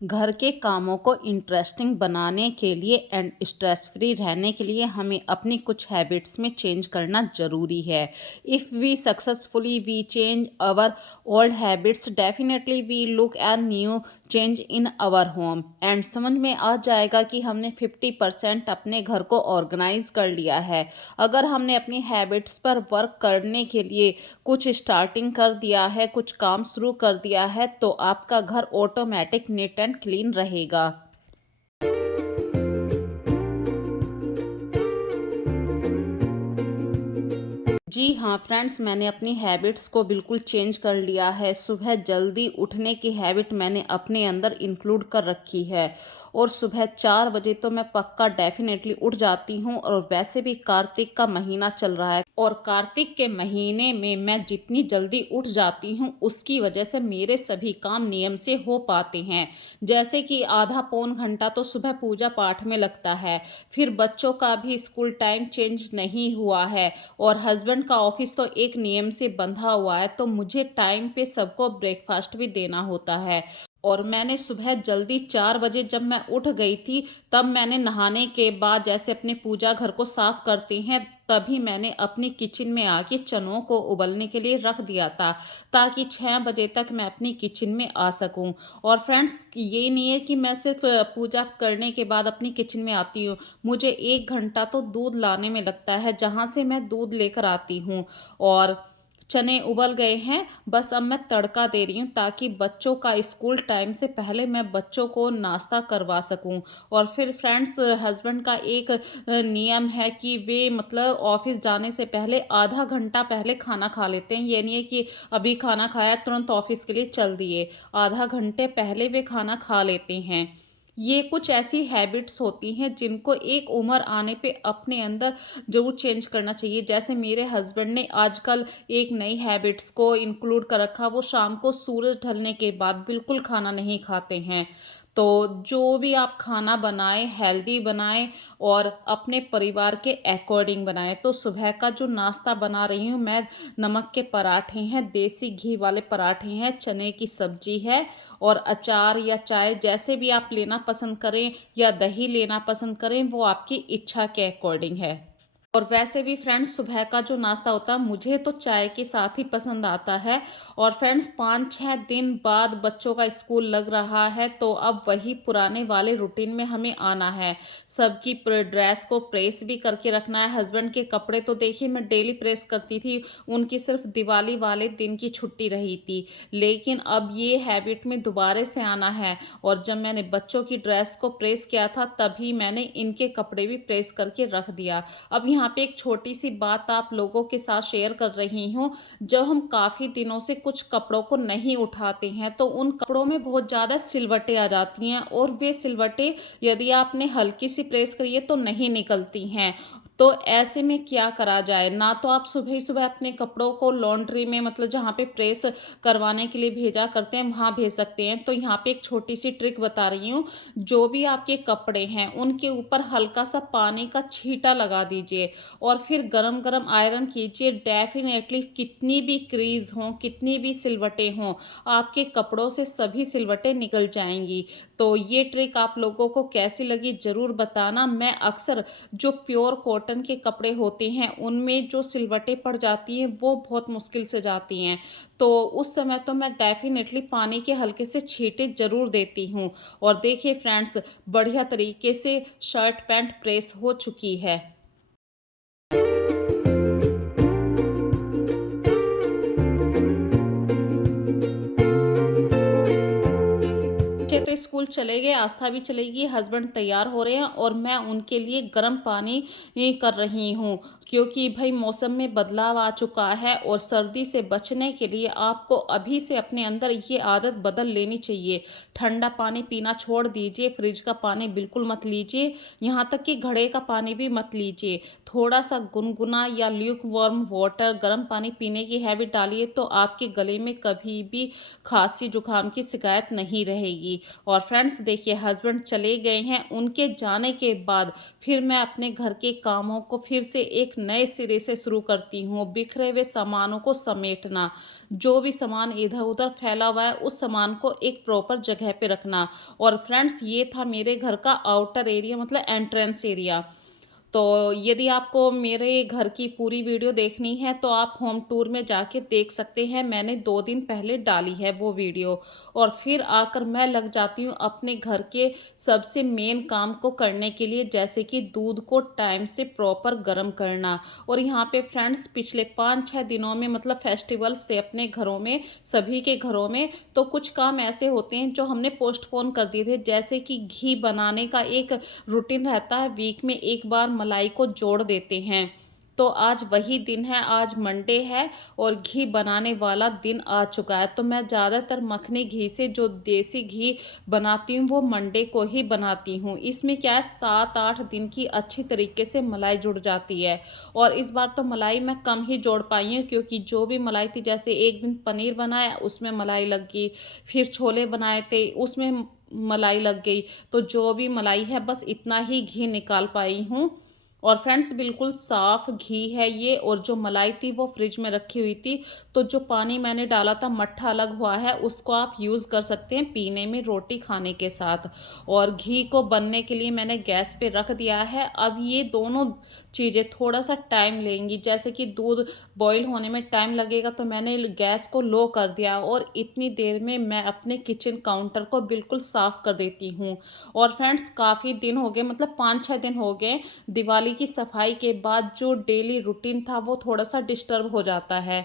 घर के कामों को इंटरेस्टिंग बनाने के लिए एंड स्ट्रेस फ्री रहने के लिए हमें अपनी कुछ हैबिट्स में चेंज करना ज़रूरी है। If we successfully we change our old habits, definitely we look at new change in our home and समझ में आ जाएगा कि हमने 50% अपने घर को ऑर्गेनाइज कर लिया है। अगर हमने अपनी हैबिट्स पर वर्क करने के लिए कुछ स्टार्टिंग कर दिया है, कुछ काम शुरू कर दिया है, तो आपका घर ऑटोमेटिक नीट एंड क्लीन रहेगा। जी हाँ फ्रेंड्स, मैंने अपनी हैबिट्स को बिल्कुल चेंज कर लिया है। सुबह जल्दी उठने की हैबिट मैंने अपने अंदर इंक्लूड कर रखी है और सुबह 4 बजे तो मैं पक्का डेफिनेटली उठ जाती हूँ। और वैसे भी कार्तिक का महीना चल रहा है और कार्तिक के महीने में मैं जितनी जल्दी उठ जाती हूँ उसकी वजह से मेरे सभी काम नियम से हो पाते हैं। जैसे कि आधा पौन घंटा तो सुबह पूजा पाठ में लगता है, फिर बच्चों का भी स्कूल टाइम चेंज नहीं हुआ है और हस्बैंड का ऑफिस तो एक नियम से बंधा हुआ है, तो मुझे टाइम पे सबको ब्रेकफास्ट भी देना होता है। और मैंने सुबह जल्दी 4 बजे जब मैं उठ गई थी, तब मैंने नहाने के बाद जैसे अपने पूजा घर को साफ करते हैं, तभी मैंने अपनी किचन में आके चनों को उबलने के लिए रख दिया था, ताकि 6 बजे तक मैं अपनी किचन में आ सकूं। और फ्रेंड्स, ये नहीं है कि मैं सिर्फ पूजा करने के बाद अपनी किचन में आती हूँ, मुझे 1 घंटा तो दूध लाने में लगता है, जहाँ से मैं दूध लेकर आती हूँ। और चने उबल गए हैं, बस अब मैं तड़का दे रही हूँ ताकि बच्चों का स्कूल टाइम से पहले मैं बच्चों को नाश्ता करवा सकूँ। और फिर फ्रेंड्स, हस्बैंड का एक नियम है कि वे मतलब ऑफिस जाने से पहले आधा घंटा पहले खाना खा लेते हैं। ये नहीं है कि अभी खाना खाया तुरंत ऑफिस के लिए चल दिए, आधा घंटे पहले वे खाना खा लेते हैं। ये कुछ ऐसी हैबिट्स होती हैं जिनको एक उम्र आने पे अपने अंदर ज़रूर चेंज करना चाहिए। जैसे मेरे हस्बैंड ने आजकल एक नई हैबिट्स को इंक्लूड कर रखा, वो शाम को सूरज ढलने के बाद बिल्कुल खाना नहीं खाते हैं। तो जो भी आप खाना बनाएं, हेल्दी बनाएं और अपने परिवार के अकॉर्डिंग बनाएं। तो सुबह का जो नाश्ता बना रही हूँ मैं, नमक के पराठे हैं, देसी घी वाले पराठे हैं, चने की सब्जी है और अचार या चाय जैसे भी आप लेना पसंद करें या दही लेना पसंद करें, वो आपकी इच्छा के अकॉर्डिंग है। और वैसे भी फ्रेंड्स, सुबह का जो नाश्ता होता है मुझे तो चाय के साथ ही पसंद आता है। और फ्रेंड्स, 5-6 दिन बाद बच्चों का स्कूल लग रहा है, तो अब वही पुराने वाले रूटीन में हमें आना है। सबकी ड्रेस को प्रेस भी करके रखना है। हस्बैंड के कपड़े तो देखिए मैं डेली प्रेस करती थी, उनकी सिर्फ दिवाली वाले दिन की छुट्टी रही थी, लेकिन अब ये हैबिट में दोबारा से आना है। और जब मैंने बच्चों की ड्रेस को प्रेस किया था, तभी मैंने इनके कपड़े भी प्रेस करके रख दिया। अब यहाँ पे एक छोटी सी बात आप लोगों के साथ शेयर कर रही हूँ। जब हम काफ़ी दिनों से कुछ कपड़ों को नहीं उठाते हैं, तो उन कपड़ों में बहुत ज़्यादा सिलवटें आ जाती हैं और वे सिलवटें यदि आपने हल्की सी प्रेस करी है तो नहीं निकलती हैं। तो ऐसे में क्या करा जाए? ना तो आप सुबह ही सुबह अपने कपड़ों को लॉन्ड्री में, मतलब जहाँ पे प्रेस करवाने के लिए भेजा करते हैं, वहाँ भेज सकते हैं। तो यहाँ पे एक छोटी सी ट्रिक बता रही हूँ। जो भी आपके कपड़े हैं उनके ऊपर हल्का सा पानी का छींटा लगा दीजिए और फिर गरम गरम आयरन कीजिए। डेफिनेटली कितनी भी क्रीज हों, कितनी भी सिलवटें हों, आपके कपड़ों से सभी सिलवटें निकल जाएंगी। तो ये ट्रिक आप लोगों को कैसी लगी ज़रूर बताना। मैं अक्सर जो प्योर कॉटन के कपड़े होते हैं उनमें जो सिलवटें पड़ जाती हैं वो बहुत मुश्किल से जाती हैं, तो उस समय तो मैं डेफिनेटली पानी के हल्के से छींटे ज़रूर देती हूँ। और देखिए फ्रेंड्स, बढ़िया तरीके से शर्ट पैंट प्रेस हो चुकी है। बच्चे तो स्कूल चले गए, आस्था भी चलेगी, हस्बैंड तैयार हो रहे हैं और मैं उनके लिए गर्म पानी कर रही हूँ, क्योंकि भाई मौसम में बदलाव आ चुका है और सर्दी से बचने के लिए आपको अभी से अपने अंदर ये आदत बदल लेनी चाहिए। ठंडा पानी पीना छोड़ दीजिए, फ्रिज का पानी बिल्कुल मत लीजिए, यहाँ तक कि घड़े का पानी भी मत लीजिए। थोड़ा सा गुनगुना या ल्यूक वार्म वाटर, गर्म पानी पीने की हैबिट डालिए, तो आपके गले में कभी भी खांसी जुकाम की शिकायत नहीं रहेगी। और फ्रेंड्स देखिए, हस्बैंड चले गए हैं, उनके जाने के बाद फिर मैं अपने घर के कामों को फिर से एक नए सिरे से शुरू करती हूँ। बिखरे हुए सामानों को समेटना, जो भी सामान इधर-उधर फैला हुआ है उस सामान को एक प्रॉपर जगह पे रखना। और फ्रेंड्स ये था मेरे घर का आउटर एरिया मतलब एंट्रेंस एरिया। तो यदि आपको मेरे घर की पूरी वीडियो देखनी है तो आप होम टूर में जाके देख सकते हैं। मैंने 2 दिन पहले डाली है वो वीडियो। और फिर आकर मैं लग जाती हूँ अपने घर के सबसे मेन काम को करने के लिए, जैसे कि दूध को टाइम से प्रॉपर गर्म करना। और यहाँ पे फ्रेंड्स पिछले 5-6 दिनों में मतलब फेस्टिवल्स थे अपने घरों में, सभी के घरों में, तो कुछ काम ऐसे होते हैं जो हमने पोस्टपोन कर दिए थे। जैसे कि घी बनाने का एक रूटीन रहता है, वीक में एक बार मलाई को जोड़ देते हैं। तो आज वही दिन है, आज मंडे है और घी बनाने वाला दिन आ चुका है। तो मैं ज़्यादातर मखनी घी से जो देसी घी बनाती हूँ वो मंडे को ही बनाती हूँ। इसमें क्या है 7-8 दिन की अच्छी तरीके से मलाई जुड़ जाती है। और इस बार तो मलाई मैं कम ही जोड़ पाई हूँ, क्योंकि जो भी मलाई थी, जैसे एक दिन पनीर बनाया उसमें मलाई लग गई, फिर छोले बनाए थे उसमें मलाई लग गई। तो जो भी मलाई है बस इतना ही घी निकाल पाई हूँ। और फ्रेंड्स बिल्कुल साफ़ घी है ये। और जो मलाई थी वो फ्रिज में रखी हुई थी, तो जो पानी मैंने डाला था मट्ठा अलग हुआ है, उसको आप यूज़ कर सकते हैं पीने में रोटी खाने के साथ। और घी को बनने के लिए मैंने गैस पे रख दिया है। अब ये दोनों चीज़ें थोड़ा सा टाइम लेंगी, जैसे कि दूध बॉईल होने में टाइम लगेगा, तो मैंने गैस को लो कर दिया और इतनी देर में मैं अपने किचन काउंटर को बिल्कुल साफ़ कर देती हूँ। और फ्रेंड्स काफ़ी दिन हो गए, मतलब 5-6 दिन हो गए, दिवाली की सफाई के बाद जो डेली रूटीन था वो थोड़ा-सा डिस्टर्ब हो जाता है।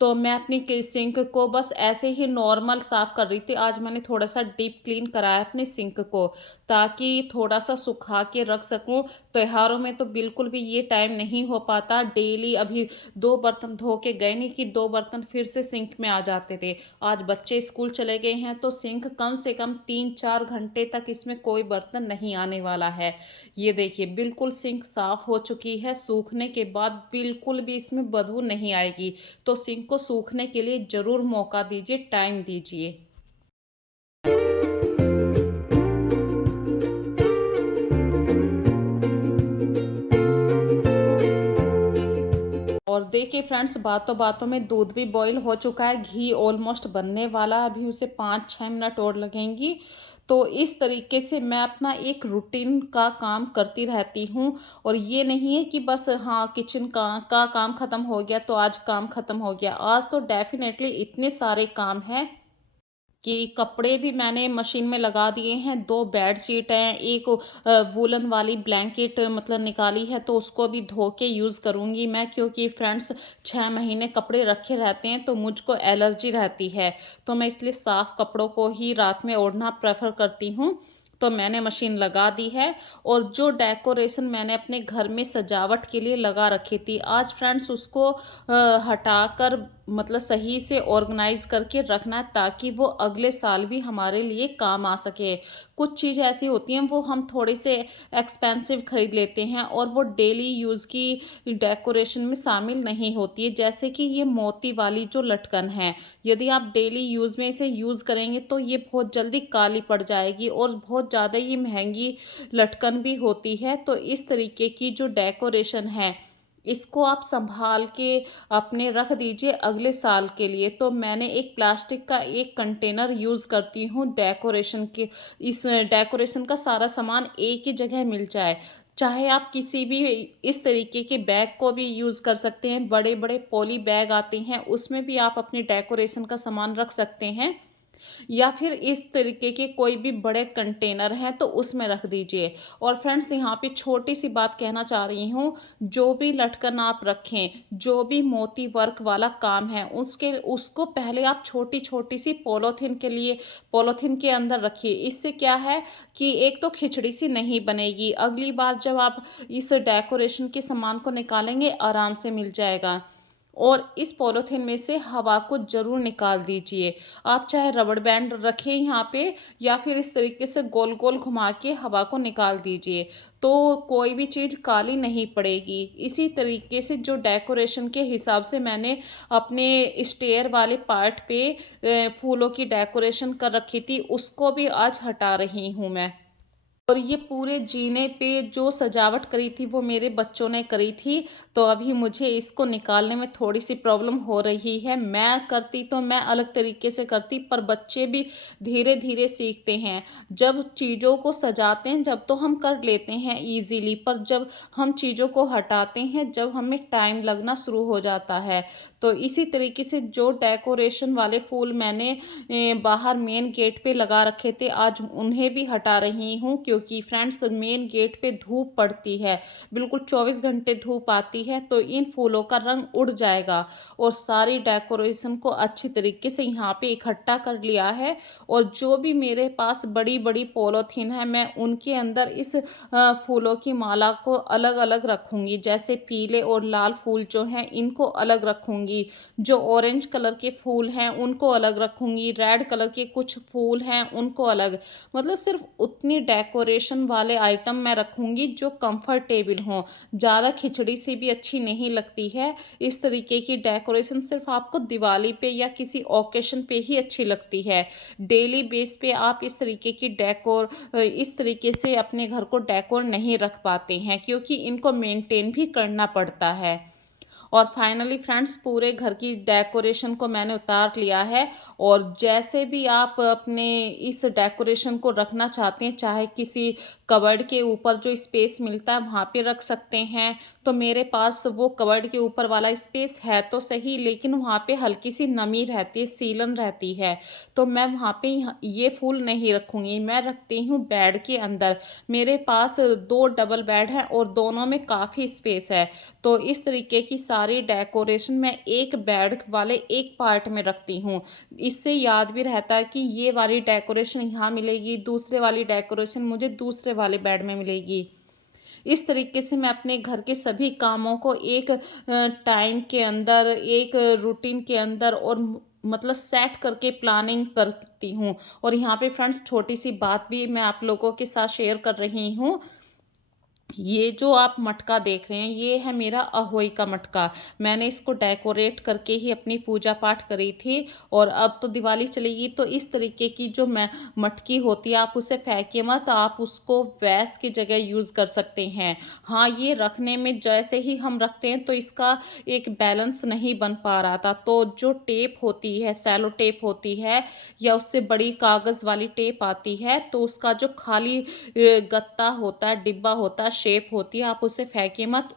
तो मैं अपनी सिंक को बस ऐसे ही नॉर्मल साफ़ कर रही थी। आज मैंने थोड़ा-सा डीप क्लीन कराया अपनी सिंक को, ताकि थोड़ा-सा सुखा के रख सकूँ। त्योहारों में तो बिल्कुल भी ये टाइम नहीं हो पाता। डेली अभी 2 बर्तन धो के गए नहीं कि 2 बर्तन फिर से सिंक में आ जाते थे। आज बच्चे स्कूल चले गए हैं तो सिंक कम से कम 3-4 घंटे तक इसमें कोई बर्तन नहीं आने वाला है। ये देखिए बिल्कुल सिंक साफ़ हो चुकी है, सूखने के बाद बिल्कुल भी इसमें बदबू नहीं आएगी। तो सिंक को सूखने के लिए ज़रूर मौका दीजिए, टाइम दीजिए। और देखिए फ्रेंड्स बातों बातों में दूध भी बॉईल हो चुका है, घी ऑलमोस्ट बनने वाला है, अभी उसे 5-6 मिनट और लगेंगी। तो इस तरीके से मैं अपना एक रूटीन का काम करती रहती हूँ। और ये नहीं है कि बस हाँ किचन का काम ख़त्म हो गया तो आज काम ख़त्म हो गया। आज तो डेफ़िनेटली इतने सारे काम हैं कि कपड़े भी मैंने मशीन में लगा दिए हैं। 2 बेडशीट हैं, एक वूलन वाली ब्लैंकेट मतलब निकाली है, तो उसको भी धो के यूज़ करूँगी मैं, क्योंकि फ्रेंड्स 6 महीने कपड़े रखे रहते हैं तो मुझको एलर्जी रहती है। तो मैं इसलिए साफ़ कपड़ों को ही रात में ओढ़ना प्रेफ़र करती हूँ। तो मैंने मशीन लगा दी है। और जो डेकोरेशन मैंने अपने घर में सजावट के लिए लगा रखी थी, आज फ्रेंड्स उसको हटाकर मतलब सही से ऑर्गेनाइज करके रखना है, ताकि वो अगले साल भी हमारे लिए काम आ सके। कुछ चीज़ ऐसी होती हैं वो हम थोड़े से एक्सपेंसिव खरीद लेते हैं और वो डेली यूज़ की डेकोरेशन में शामिल नहीं होती है। जैसे कि ये मोती वाली जो लटकन है, यदि आप डेली यूज़ में इसे यूज़ करेंगे तो ये बहुत जल्दी काली पड़ जाएगी और बहुत ज़्यादा ये महंगी लटकन भी होती है। तो इस तरीके की जो डेकोरेशन है, इसको आप सँभाल के अपने रख दीजिए अगले साल के लिए। तो मैंने एक प्लास्टिक का एक कंटेनर यूज़ करती हूँ डेकोरेशन के, इस डेकोरेशन का सारा सामान एक ही जगह मिल जाए। चाहे आप किसी भी इस तरीके के बैग को भी यूज़ कर सकते हैं, बड़े-बड़े पॉली बैग आते हैं, उसमें भी आप अपनी डेकोरेशन का सामान रख सकते हैं। या फिर इस तरीके के कोई भी बड़े कंटेनर हैं तो उसमें रख दीजिए। और फ्रेंड्स यहाँ पे छोटी सी बात कहना चाह रही हूँ, जो भी लटकन आप रखें, जो भी मोती वर्क वाला काम है, उसके उसको पहले आप छोटी छोटी सी पॉलीथीन के लिए पॉलीथीन के अंदर रखिए। इससे क्या है कि एक तो खिचड़ी सी नहीं बनेगी, अगली बार जब आप इस डेकोरेशन के सामान को निकालेंगे आराम से मिल जाएगा। और इस पॉलीथीन में से हवा को ज़रूर निकाल दीजिए। आप चाहे रबड़ बैंड रखें यहाँ पे, या फिर इस तरीके से गोल गोल घुमा के हवा को निकाल दीजिए, तो कोई भी चीज़ काली नहीं पड़ेगी। इसी तरीके से जो डेकोरेशन के हिसाब से मैंने अपने स्टेयर वाले पार्ट पे फूलों की डेकोरेशन कर रखी थी, उसको भी आज हटा रही हूँ मैं। और ये पूरे जीने पे जो सजावट करी थी वो मेरे बच्चों ने करी थी, तो अभी मुझे इसको निकालने में थोड़ी-सी प्रॉब्लम हो रही है। मैं करती तो मैं अलग तरीके से करती, पर बच्चे भी धीरे-धीरे सीखते हैं। जब चीज़ों को सजाते हैं जब तो हम कर लेते हैं ईज़िली, पर जब हम चीज़ों को हटाते हैं, जब हमें टाइम लगना शुरू हो जाता है। तो इसी तरीके से जो डेकोरेशन वाले फूल मैंने बाहर मेन गेट पे लगा रखे थे, आज उन्हें भी हटा रही हूँ, क्योंकि फ्रेंड्स मेन गेट पे धूप पड़ती है, बिल्कुल 24 घंटे धूप आती है, तो इन फूलों का रंग उड़ जाएगा। और सारी डेकोरेशन को अच्छी तरीके से यहाँ पे इकट्ठा कर लिया है, और जो भी मेरे पास बड़ी-बड़ी पॉलीथीन है मैं उनके अंदर इस फूलों की माला को अलग-अलग रखूँगी। जैसे पीले और लाल फूल जो हैं इनको अलग रखूँगी, जो ऑरेंज कलर के फूल हैं उनको अलग रखूँगी, रेड कलर के कुछ फूल हैं उनको अलग। मतलब सिर्फ़ उतनी डेकोरेशन वाले आइटम मैं रखूँगी जो कंफर्टेबल हों। ज़्यादा खिचड़ी सी भी अच्छी नहीं लगती है। इस तरीके की डेकोरेशन सिर्फ़ आपको दिवाली पे या किसी ओकेशन पे ही अच्छी लगती है। डेली बेस पे आप इस तरीके की इस तरीके से अपने घर को डेकोर नहीं रख पाते हैं, क्योंकि इनको मेंटेन भी करना पड़ता है। और फाइनली फ्रेंड्स पूरे घर की डेकोरेशन को मैंने उतार लिया है, और जैसे भी आप अपने इस डेकोरेशन को रखना चाहते हैं, चाहे किसी कबर्ड के ऊपर जो स्पेस मिलता है वहाँ पे रख सकते हैं। तो मेरे पास वो कबर्ड के ऊपर वाला स्पेस है तो सही, लेकिन वहाँ पे हल्की सी नमी रहती है, सीलन रहती है, तो मैं वहाँ पे ये फूल नहीं रखूँगी। मैं रखती हूँ बेड के अंदर। मेरे पास 2 डबल बेड हैं और दोनों में काफ़ी स्पेस है। तो इस तरीके की सारी डेकोरेशन मैं एक बेड वाले एक पार्ट में रखती हूँ। इससे याद भी रहता है कि ये वाली डेकोरेशन यहाँ मिलेगी, दूसरे वाली डेकोरेशन मुझे दूसरे वाले बेड में मिलेगी। इस तरीके से मैं अपने घर के सभी कामों को एक टाइम के अंदर, एक रूटीन के अंदर और मतलब सेट करके प्लानिंग करती हूँ। और यहाँ पे फ्रेंड्स छोटी सी बात भी मैं आप लोगों के साथ शेयर कर रही हूँ। ये जो आप मटका देख रहे हैं ये है मेरा अहोई का मटका। मैंने इसको डेकोरेट करके ही अपनी पूजा पाठ करी थी, और अब तो दिवाली चलेगी तो इस तरीके की जो मैं मटकी होती है आप उसे फेंकिए मत, आप उसको वैस की जगह यूज़ कर सकते हैं। हाँ, ये रखने में जैसे ही हम रखते हैं तो इसका एक बैलेंस नहीं बन पा रहा था, तो जो टेप होती है, सेलो टेप होती है या उससे बड़ी कागज़ वाली टेप आती है, तो उसका जो खाली गत्ता होता है, डिब्बा होता है, शेप होती है, आप उसे फेंकिए मत।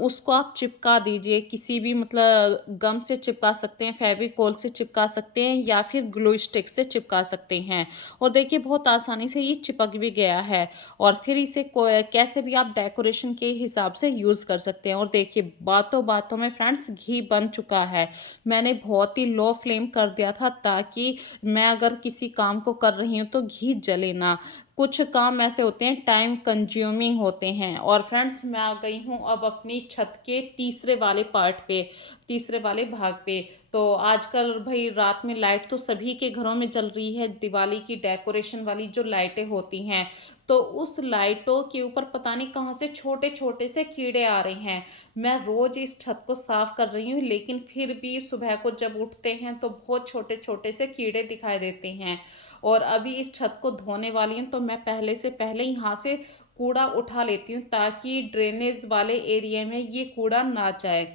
उसको आप चिपका दीजिए किसी भी, मतलब गम से चिपका सकते हैं, फेविकोल से चिपका सकते हैं, या फिर ग्लू स्टिक से चिपका सकते हैं। और देखिए बहुत आसानी से ये चिपक भी गया है, और फिर इसे कैसे भी आप डेकोरेशन के हिसाब से यूज़ कर सकते हैं। और देखिए बातों बातों में फ्रेंड्स घी बन चुका है। मैंने बहुत ही लो फ्लेम कर दिया था, ताकि मैं अगर किसी काम को कर रही हूँ तो घी जले ना। कुछ काम ऐसे होते हैं टाइम कंज्यूमिंग होते हैं। और फ्रेंड्स मैं आ गई हूँ अब अपनी छत के तीसरे वाले पार्ट पे, तीसरे वाले भाग पे। तो आजकल भाई रात में लाइट तो सभी के घरों में जल रही है, दिवाली की डेकोरेशन वाली जो लाइटें होती हैं, तो उस लाइटों के ऊपर पता नहीं कहाँ से छोटे छोटे से कीड़े आ रहे हैं। मैं रोज इस छत को साफ कर रही हूँ, लेकिन फिर भी सुबह को जब उठते हैं तो बहुत छोटे छोटे से कीड़े दिखाई देते हैं। और अभी इस छत को धोने वाली हूँ, तो मैं पहले से पहले यहाँ से कूड़ा उठा लेती हूँ, ताकि ड्रेनेज वाले एरिया में ये कूड़ा ना जाए।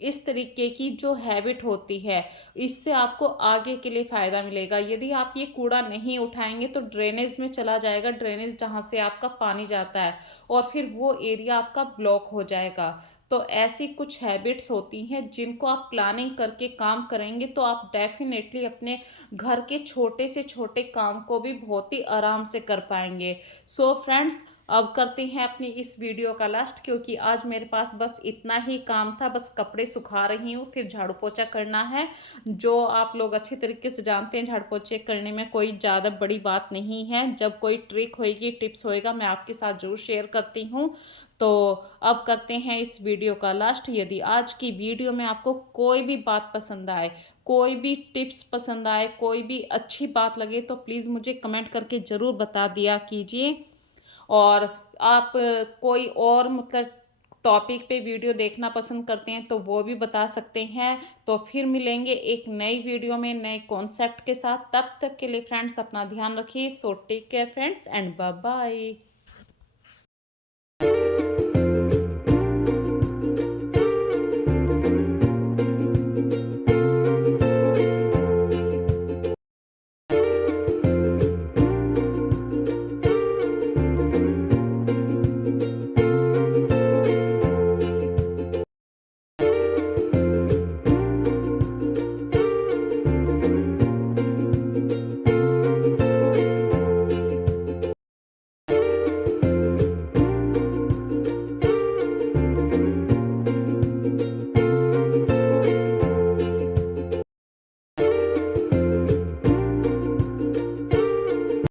इस तरीके की जो हैबिट होती है, इससे आपको आगे के लिए फ़ायदा मिलेगा। यदि आप ये कूड़ा नहीं उठाएंगे तो ड्रेनेज में चला जाएगा, ड्रेनेज जहाँ से आपका पानी जाता है, और फिर वो एरिया आपका ब्लॉक हो जाएगा। तो ऐसी कुछ हैबिट्स होती हैं जिनको आप प्लानिंग करके काम करेंगे तो आप डेफिनेटली अपने घर के छोटे से छोटे काम को भी बहुत ही आराम से कर पाएंगे। सो फ्रेंड्स अब करते हैं अपनी इस वीडियो का लास्ट, क्योंकि आज मेरे पास बस इतना ही काम था, बस कपड़े सुखा रही हूँ, फिर झाड़ू पोछा करना है। जो आप लोग अच्छी तरीके से जानते हैं झाड़ू पोछे करने में कोई ज़्यादा बड़ी बात नहीं है। जब कोई ट्रिक होएगी, टिप्स होएगा, मैं आपके साथ ज़रूर शेयर करती हूँ। तो अब करते हैं इस वीडियो का लास्ट। यदि आज की वीडियो में आपको कोई भी बात पसंद आए, कोई भी टिप्स पसंद आए, कोई भी अच्छी बात लगे, तो प्लीज़ मुझे कमेंट करके ज़रूर बता दिया कीजिए। और आप कोई और मतलब टॉपिक पे वीडियो देखना पसंद करते हैं तो वो भी बता सकते हैं। तो फिर मिलेंगे एक नई वीडियो में नए कॉन्सेप्ट के साथ। तब तक के लिए फ्रेंड्स अपना ध्यान रखिए। So take care friends and bye bye.